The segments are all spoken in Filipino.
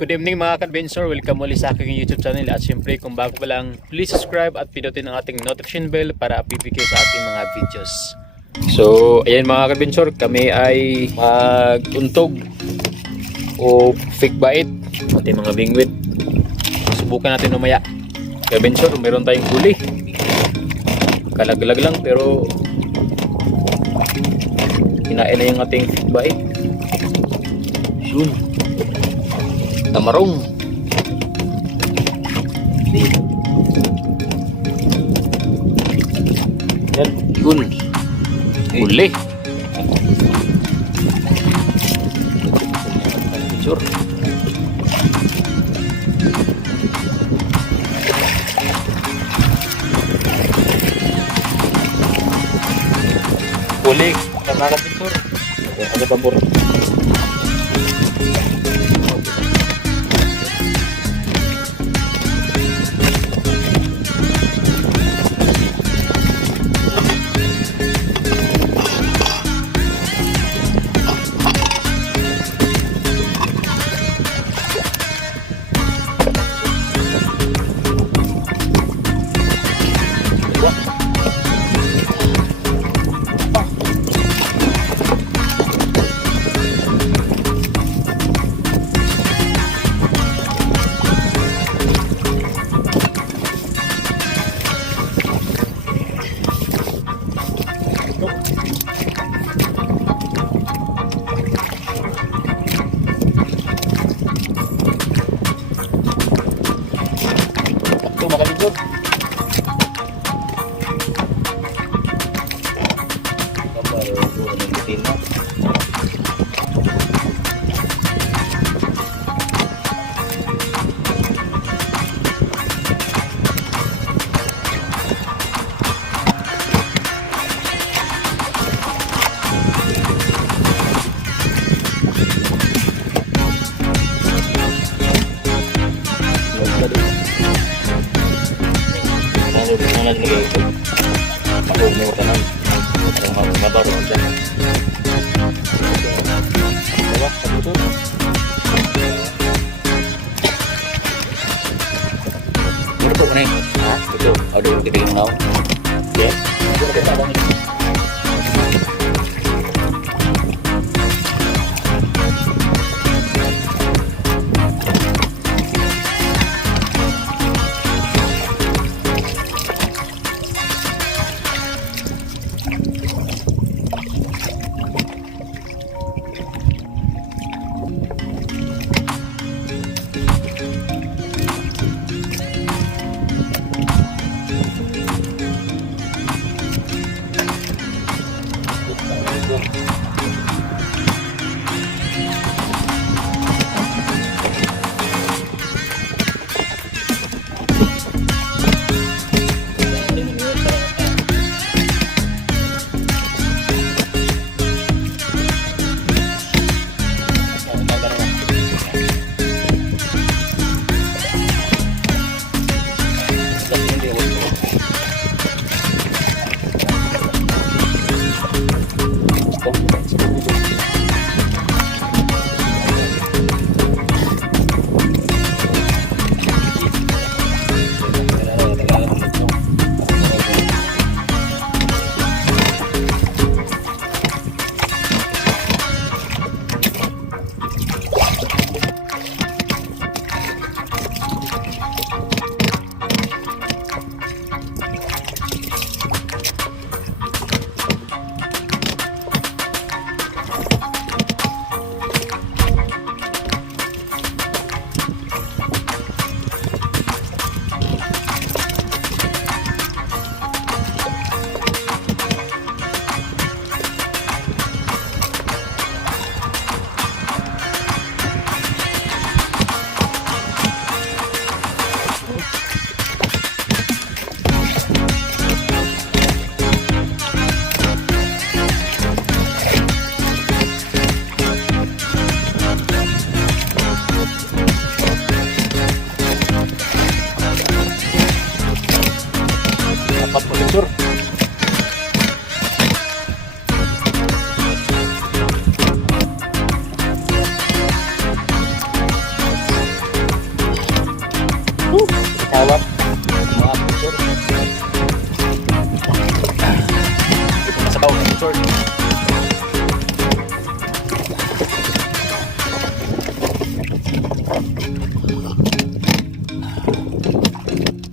Good evening mga ka-adventure, welcome muli sa aking YouTube channel at syempre kung bago pa lang, please subscribe at pinutin ang ating notification bell para update kayo sa ating mga videos. So ayan mga ka-adventure, kami ay mag-untog o fake bait pati mga bingwit. Subukan natin mamaya. Ka-adventure, meron tayong huli. Kalaglag lang pero kinain na yung ating fake bait. Yun, tamarong. Yan, yun. Huli. Sure. Huli. Kanakan picture. Ada tambor. Makaligot. Aduh, gede tau. Ya.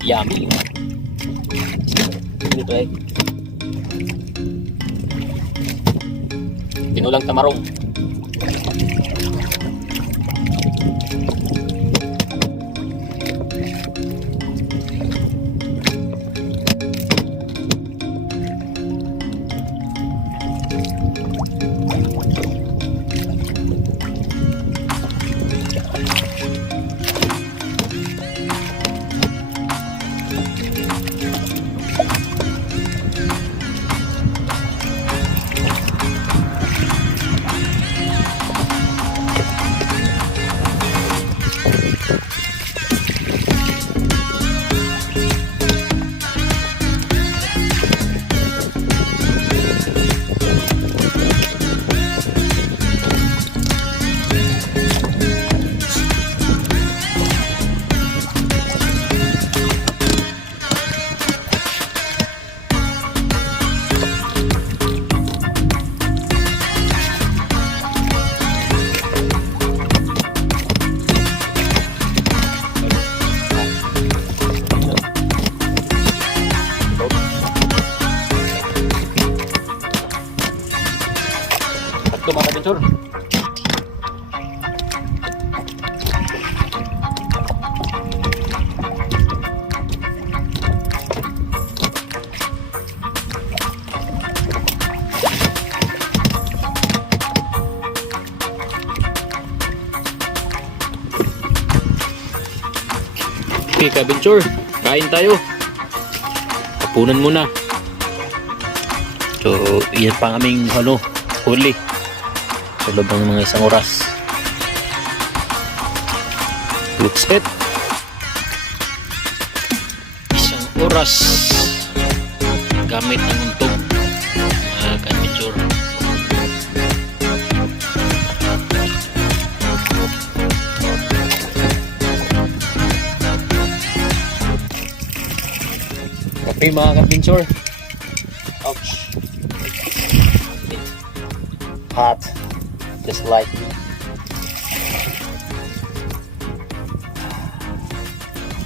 Yummy. Ito ay tinulang tamarong. Ito mga kabintsor. Okay kabintsor, kain tayo. Kapunan muna. So, iyan pa aming huli. Sa loob ng mga isang oras. Looks it. Isang oras gamit ng untog mga kabintsor. Kape mga kabintsor. Ouch. Hot. Just like me.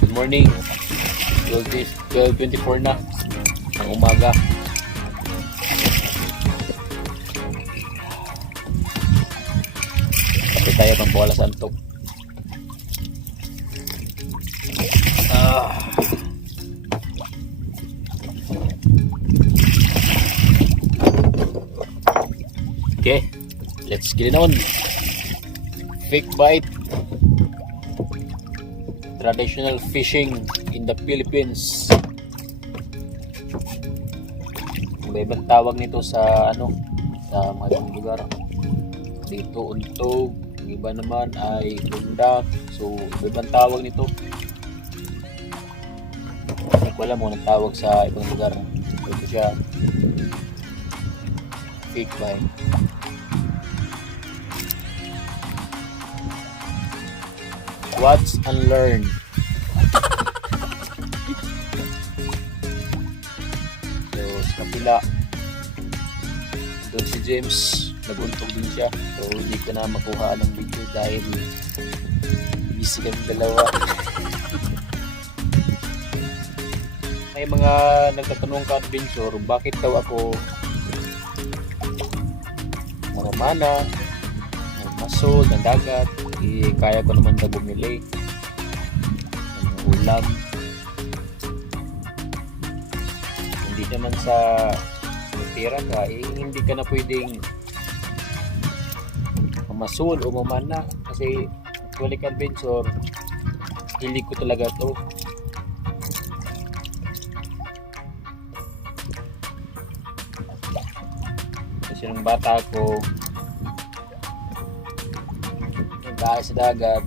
Good morning. 12:24 na ng umaga. Kapit tayo pang bola sa antok. Okay. Let's get it on. Fake bite. Traditional fishing in the Philippines. May ibang tawag nito sa sa mga ibang lugar. Dito untog, ang iba naman ay undak. So, ibang tawag nito. Hindi ko alam mo ang tawag sa ibang lugar. Ito siya. Fake bite. Watch and learn. So, sa kapila, doon si James, naguntog din siya. So, hindi ko na makuha ng video dahil busy kami dalawa. May mga nagtatanong ka, adventure, bakit daw ako namamana ng maso, ng dagat? Kaya ko naman na bumili ng ulam. Hindi naman sa tira ka, hindi ka na pwedeng mamasul o mamana kasi actually adventure, hilig ko talaga to. Kasi nung bata ko, bahay sa dagat,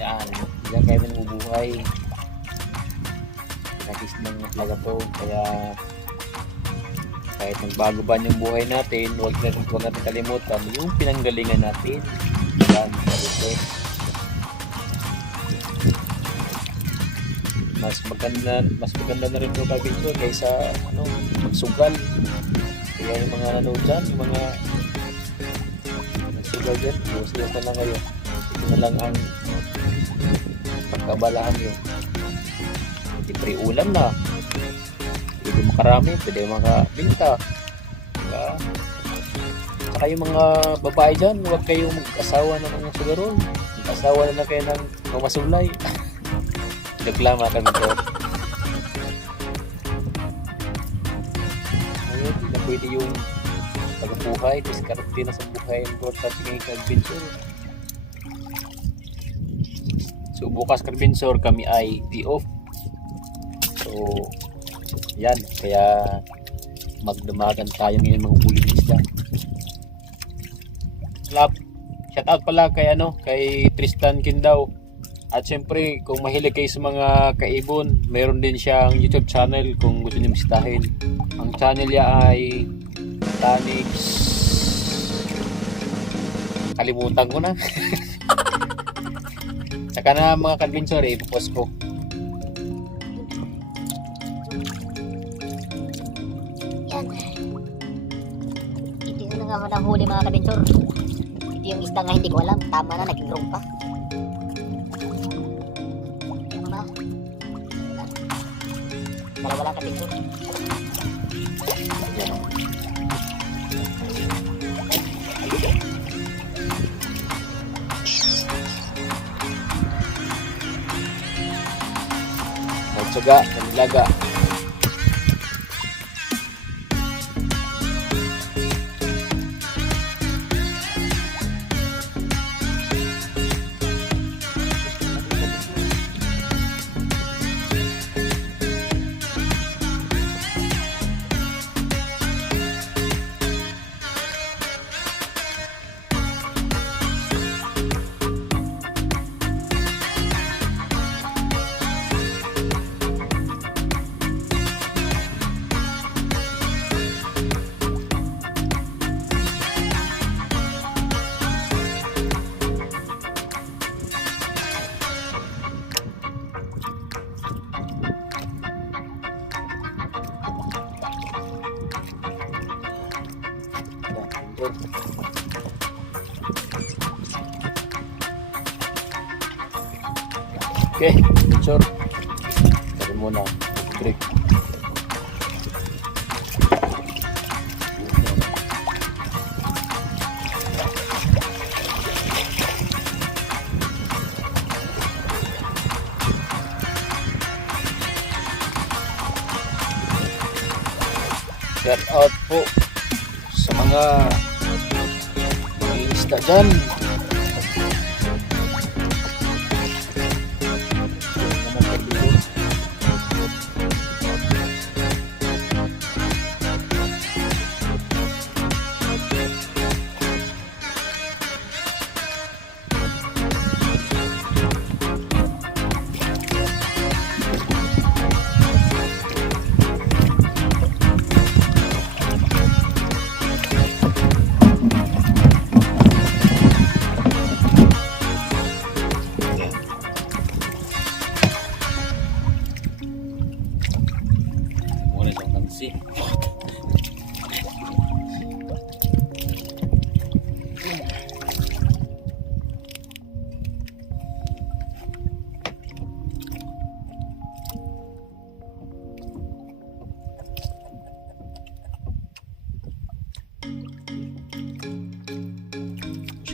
yan, diyan kayo nabubuhay. Practice ng talaga to, kaya kahit nagbago ba yung buhay natin, huwag natin kalimutan yung pinanggalingan natin. Yan, dito. Mas maganda na rin ito kabinso kaysa magsugal. Kaya yung mga nanood dyan, yung mga nagsugal dyan, buwas na lang kayo. Ito na lang ang pagkabalaan nyo. Libre ulam na. Pwede makarami, pwede makabinta. Diba? Saka yung mga babae dyan, huwag kayong mag-asawa ng mga sugarol. Mag-asawa na kayo ng mamasulay. Reklama kami to. Ayun, hindi na pwede yung pag-buhay, diskarte na sa buhay ang bro sa tingin ka-adventure. So bukas ka-adventure kami ay day-off. So yan, kaya magdamagan tayo ngayon mga huling isda. Shout out pala kay Tristan Kindaw. At syempre, kung mahilig kayo sa mga kaibon, mayroon din siyang YouTube channel kung gusto niyo bisitahin. Ang channel niya ay kalimutan ko na. Saka na mga ka-adventure, ipopost ko. Yan. Ito yung nga ng huli mga ka-adventure. Ito yung isda nga hindi ko alam. Tama na, naging rumpa. Wala ka-adventure. Magtsaga, nanilaga. Okay, sure. Tari muna. Break. Shout out po sa mga isda dyan.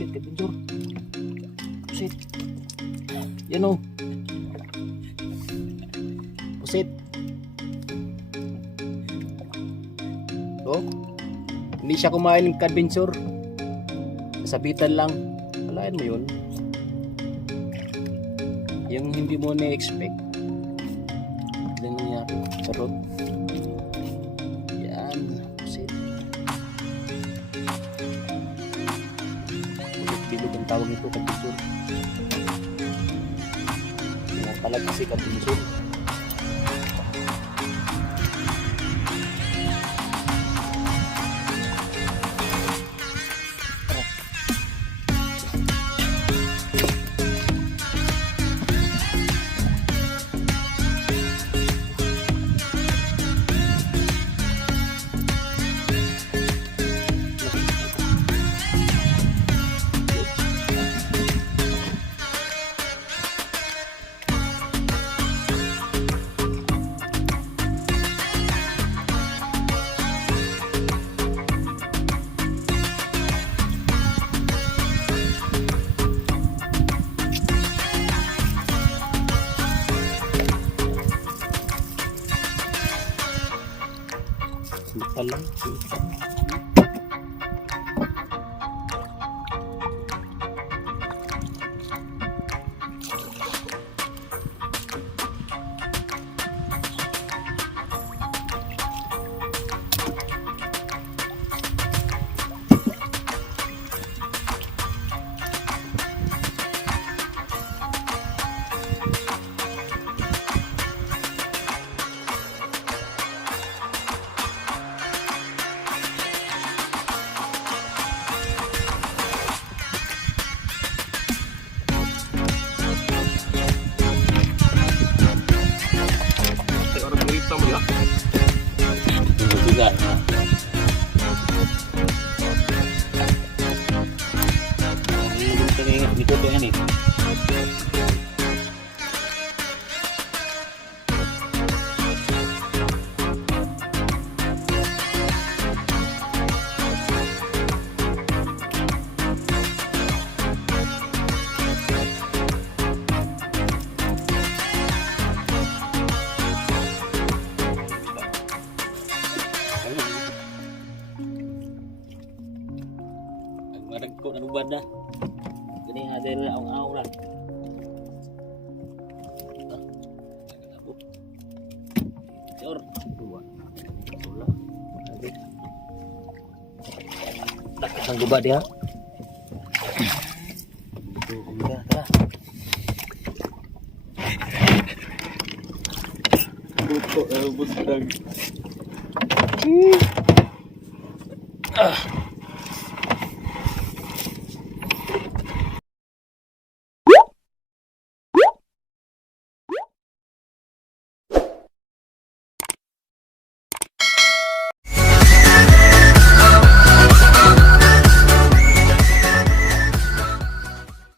Shit, kapindur. Shit. Yan o. Pusit. Oh. Hindi siya kumain ng adventure. Nasabitan lang. Alain mo yun. Yung hindi mo na-expect. Yan nangyari. Sarot. Yan. Pusit. Bilog ang tawag nito, adventure. Nakalag kasi adventure. Alam. Mabigat na. Dito yan eh. Maragko na lubad na. Gani nga dahil na ang aura. Sure. Dua. Sula. Lakas ang lubad ya. Ito kumida. Tara. Buto. Bustag.